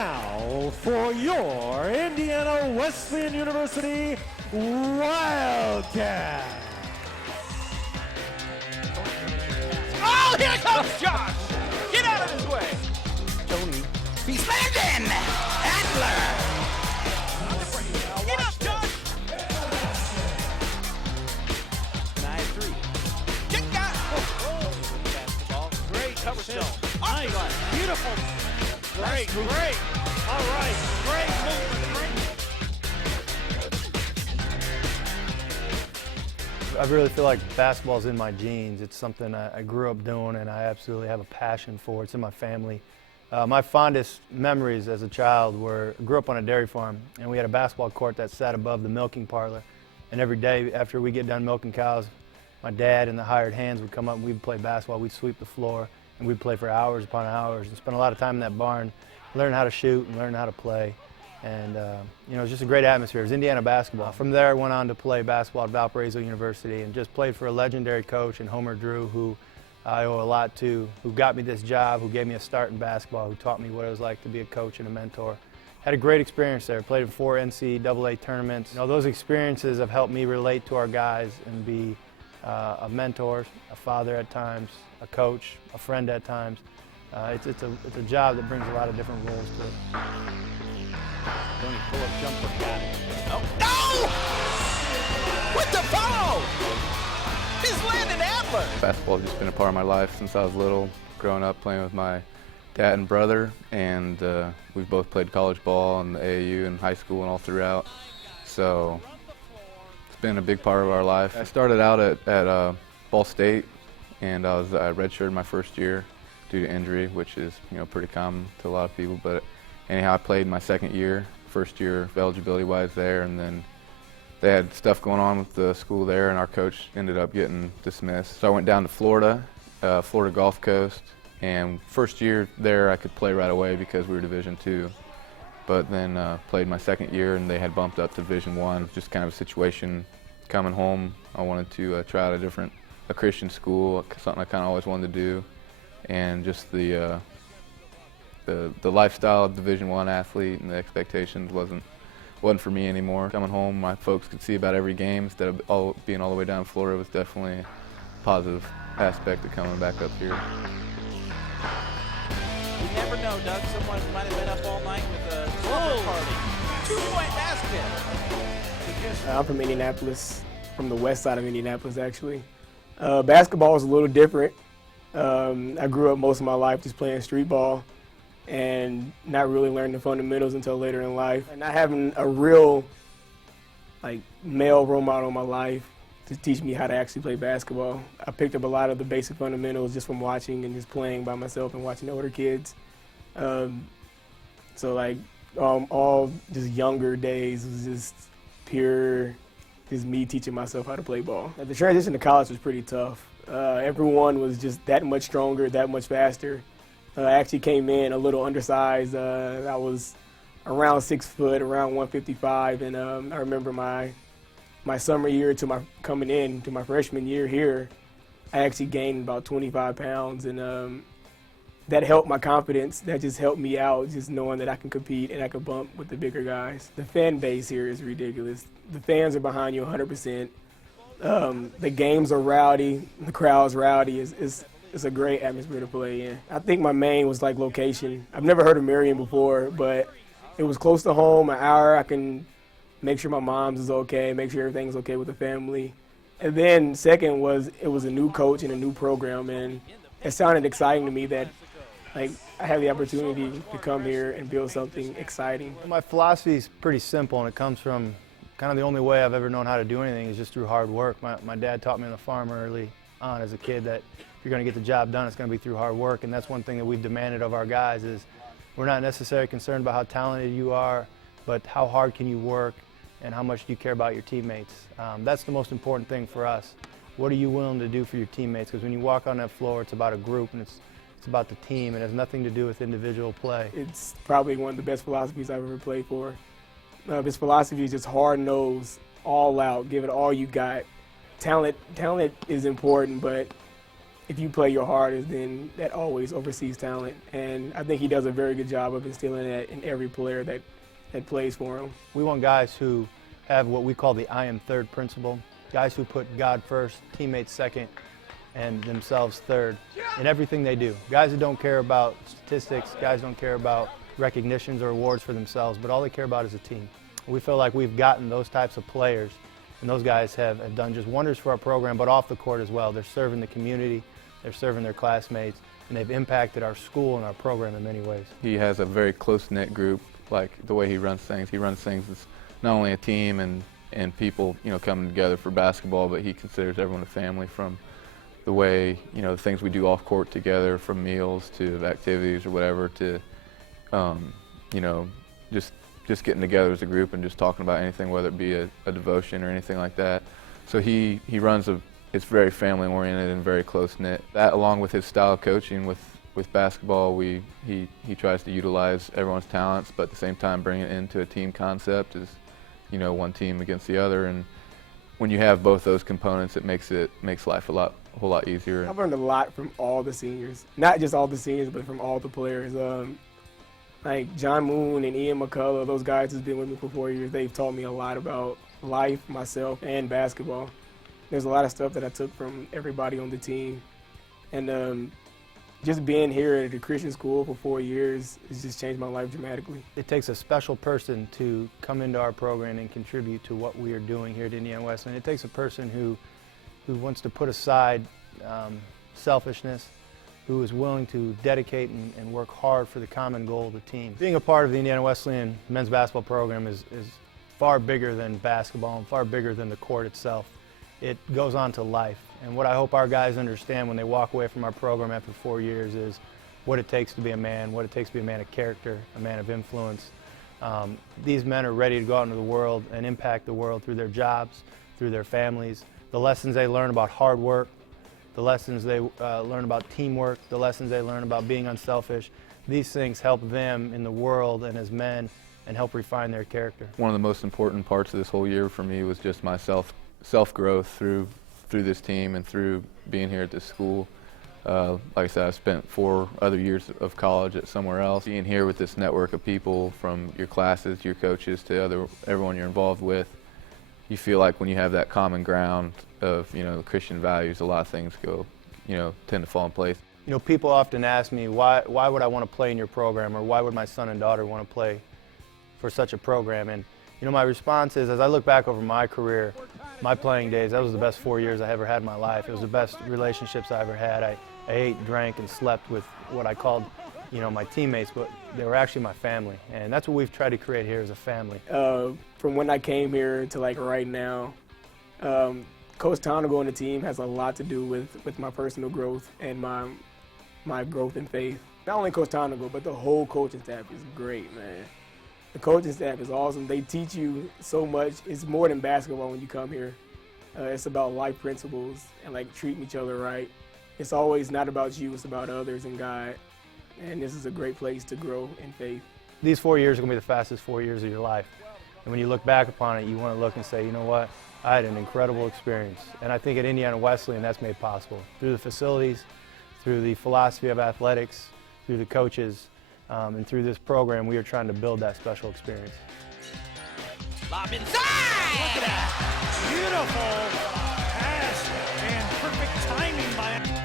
now for your Indiana Wesleyan University Wildcat. Oh, here comes Josh! Get out of his way! Tony. He's landing! Adler! Get up, Josh! Nice three. Get got! Basketball. Great cover stone. Nice. Beautiful. Great, great. All right. Great movement. I really feel like basketball's in my genes. It's something I grew up doing, and I absolutely have a passion for. It's in my family. My fondest memories as a child were, I grew up on a dairy farm, and we had a basketball court that sat above the milking parlor. And every day after we get done milking cows, my dad and the hired hands would come up and we'd play basketball. We'd sweep the floor, and we'd play for hours upon hours and spend a lot of time in that barn, learning how to shoot and learning how to play. And you know, it was just a great atmosphere. It was Indiana basketball. From there, I went on to play basketball at Valparaiso University and just played for a legendary coach in Homer Drew, who I owe a lot to, who got me this job, who gave me a start in basketball, who taught me what it was like to be a coach and a mentor. Had a great experience there. Played in 4 NCAA tournaments. You know, those experiences have helped me relate to our guys and be a mentor, a father at times, a coach, a friend at times. It's a job that brings a lot of different roles to it. Tony, pull-up jumper, got it. Oh. No! With the follow! He's landing Adler! Basketball's just been a part of my life since I was little, growing up playing with my dad and brother, and we've both played college ball in the AAU in high school and all throughout. So it's been a big part of our life. I started out at Ball State, and I redshirted my first year due to injury, which is, you know, pretty common to a lot of people. But anyhow, I played my second year, first year of eligibility-wise there, and then they had stuff going on with the school there, and our coach ended up getting dismissed. So I went down to Florida, Florida Gulf Coast, and first year there I could play right away because we were Division II. But then played my second year, and they had bumped up to Division I. Just kind of a situation coming home. I wanted to try out a Christian school, something I kind of always wanted to do, and just the lifestyle of Division I athlete and the expectations wasn't for me anymore. Coming home, my folks could see about every game instead of being all the way down in Florida was definitely a positive aspect of coming back up here. You never know, Doug. Someone might have been up all night with a slumber party. 2-point basket. I'm from Indianapolis, from the west side of Indianapolis, actually. Basketball is a little different. I grew up most of my life just playing street ball and not really learning the fundamentals until later in life. And not having a real male role model in my life to teach me how to actually play basketball. I picked up a lot of the basic fundamentals just from watching and just playing by myself and watching the older kids. All just younger days was just pure, just me teaching myself how to play ball. The transition to college was pretty tough. Everyone was just that much stronger, that much faster. I actually came in a little undersized. I was around 6 foot, around 155, and I remember my summer year coming in to my freshman year here, I actually gained about 25 pounds, and that helped my confidence. That just helped me out, just knowing that I can compete and I can bump with the bigger guys. The fan base here is ridiculous. The fans are behind you 100%. The games are rowdy, the crowd's rowdy. It's a great atmosphere to play in. I think my main was location. I've never heard of Marion before, but it was close to home, an hour. I can make sure my mom's is okay, make sure everything's okay with the family. And then second was it was a new coach and a new program, and it sounded exciting to me that I have the opportunity to come here and build something exciting. My philosophy is pretty simple, and it comes from kind of the only way I've ever known how to do anything is just through hard work. My dad taught me on the farm early on as a kid that if you're going to get the job done, it's going to be through hard work, and that's one thing that we've demanded of our guys is we're not necessarily concerned about how talented you are, but how hard can you work and how much do you care about your teammates. That's the most important thing for us. What are you willing to do for your teammates? Because when you walk on that floor, it's about a group, and it's about the team. It has nothing to do with individual play. It's probably one of the best philosophies I've ever played for. This philosophy is just hard-nosed, all out, give it all you got. Talent is important, but if you play your hardest, then that always oversees talent. And I think he does a very good job of instilling that in every player that plays for him. We want guys who have what we call the I am third principle, guys who put God first, teammates second, and themselves third in everything they do. Guys that don't care about statistics, guys don't care about recognitions or awards for themselves, but all they care about is a team. We feel like we've gotten those types of players, and those guys have done just wonders for our program, but off the court as well. They're serving the community, they're serving their classmates, and they've impacted our school and our program in many ways. He has a very close-knit group, like the way he runs things. He runs things as not only a team and people, coming together for basketball, but he considers everyone a family, from the way, the things we do off court together, from meals to activities or whatever, to, just getting together as a group and just talking about anything, whether it be a devotion or anything like that. So he runs it's very family oriented and very close knit. That, along with his style of coaching with basketball, he tries to utilize everyone's talents, but at the same time bring it into a team concept as, one team against the other. And when you have both those components, it makes life a whole lot easier. I've learned a lot from all the seniors, not just all the seniors, but from all the players. Like John Moon and Ian McCullough, those guys who've been with me for 4 years, they've taught me a lot about life, myself, and basketball. There's a lot of stuff that I took from everybody on the team. And just being here at a Christian school for 4 years has just changed my life dramatically. It takes a special person to come into our program and contribute to what we are doing here at Indiana Wesleyan. It takes a person who wants to put aside selfishness, who is willing to dedicate and work hard for the common goal of the team. Being a part of the Indiana Wesleyan men's basketball program is far bigger than basketball and far bigger than the court itself. It goes on to life. And what I hope our guys understand when they walk away from our program after 4 years is what it takes to be a man, what it takes to be a man of character, a man of influence. These men are ready to go out into the world and impact the world through their jobs, through their families, the lessons they learn about hard work, the lessons they learn about teamwork, the lessons they learn about being unselfish. These things help them in the world and as men and help refine their character. One of the most important parts of this whole year for me was just my self-growth through this team and through being here at this school. Like I said, I spent 4 other years of college at somewhere else. Being here with this network of people, from your classes, your coaches, to everyone you're involved with, you feel like when you have that common ground of, Christian values, a lot of things tend to fall in place. People often ask me, why would I want to play in your program, or why would my son and daughter want to play for such a program? And my response is, as I look back over my career, my playing days, that was the best 4 years I ever had in my life. It was the best relationships I ever had. I ate, drank, and slept with what I called, my teammates, but they were actually my family. And that's what we've tried to create here, as a family. From when I came here to right now, Coach Tonagle and the team has a lot to do with my personal growth and my growth in faith. Not only Coach Tonagle, but the whole coaching staff is great, man. The coaching staff is awesome. They teach you so much. It's more than basketball when you come here. It's about life principles and treating each other right. It's always not about you, it's about others and God. And this is a great place to grow in faith. These 4 years are going to be the fastest 4 years of your life. And when you look back upon it, you want to look and say, you know what? I had an incredible experience. And I think at Indiana Wesleyan, that's made possible through the facilities, through the philosophy of athletics, through the coaches, and through this program. We are trying to build that special experience. Lob inside! Look at that. Beautiful pass and perfect timing by